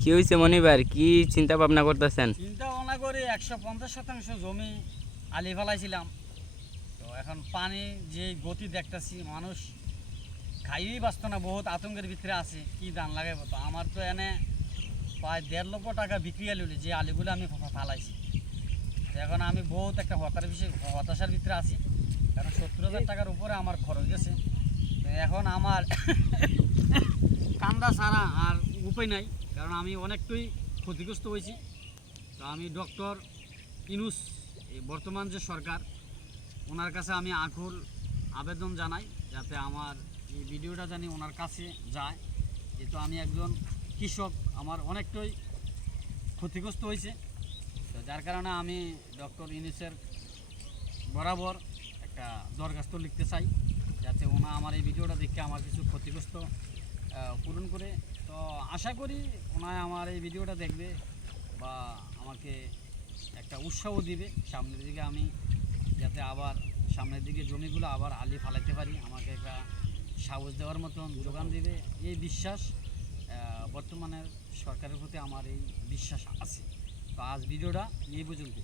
কি হয়েছে মনিবার, কি চিন্তা ভাবনা করতেছেন? চিন্তা ভাবনা করে 150% জমি আলি ফেলাইছিলাম। তো এখন পানি যে গতি দেখতেছি, মানুষ খাইয়েই বাঁচত না, বহুত আতঙ্কের ভিতরে আছে। কি দান লাগাইব? তো আমার তো এনে প্রায় 1.5 লক্ষ টাকা বিক্রি আলুলি যে আলিগুলো আমি ফালাইছি। তো এখন আমি বহুত একটা হতাশার ভিতরে আছি, কারণ 70,000 টাকার উপরে আমার খরচ গেছে। তো এখন আমার কান্দা ছাড়া আর উপায় নাই, কারণ আমি অনেকটাই ক্ষতিগ্রস্ত হয়েছি। তো আমি ডক্টর ইউনূস, এই বর্তমান যে সরকার, ওনার কাছে আমি আকুল আবেদন জানাই যাতে আমার এই ভিডিওটা জানি ওনার কাছে যায়। যেহেতু আমি একজন কৃষক, আমার অনেকটাই ক্ষতিগ্রস্ত হয়েছে। তো যার কারণে আমি ডক্টর ইউনূসের বরাবর একটা দরখাস্ত লিখতে চাই, যাতে ওনা আমার এই ভিডিওটা দেখে আমার কিছু ক্ষতিগ্রস্ত পূরণ করে। তো আশা করি ওনায় আমার এই ভিডিওটা দেখবে বা আমাকে একটা উৎসাহ দিবে সামনের দিকে, আমি যাতে আবার সামনের দিকে জমিগুলো আবার আলি ফালাইতে পারি, আমাকে একটা সাহস দেওয়ার মতন যোগান দিবে। এই বিশ্বাস বর্তমানের সরকারের প্রতি আমার এই বিশ্বাস আছে। তো আজ ভিডিওটা এই পর্যন্ত।